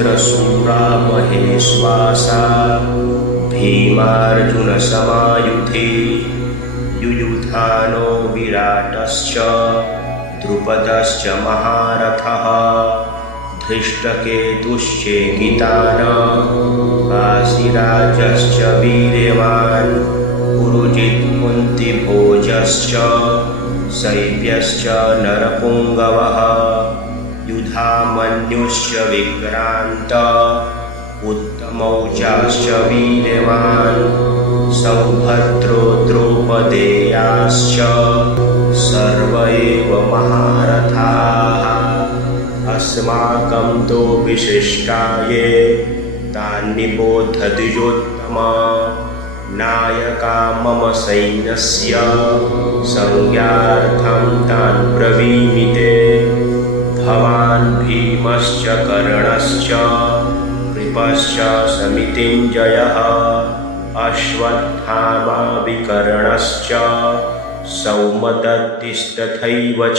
पुत्रसूरा महेश्वासा भीमार्जुनसमायुधे युयुधानो विराटश्च द्रुपदश्च महारथः धृष्टकेतुश्चेकितानः काशीराजश्च वीर्यवान् पुरुजित् कुन्तिभोजश्च शैब्यश्च नरपुङ्गवः युधामन्युश्च विक्रान्त उत्तमौजाश्च वीर्यवान् सौभद्रो द्रौपदेयाश्च सर्व एव महारथाः अस्माकं तु विशिष्टाये तान्निबोधद्विजोत्तम नायका मम सैन्यस्य संज्ञार्थं तान् ब्रवीमि ते भवान् भीमश्च कर्णश्च कृपश्च समितिञ्जयः अश्वत्थामा विकर्णश्च सौमदत्तिस्तथैव च।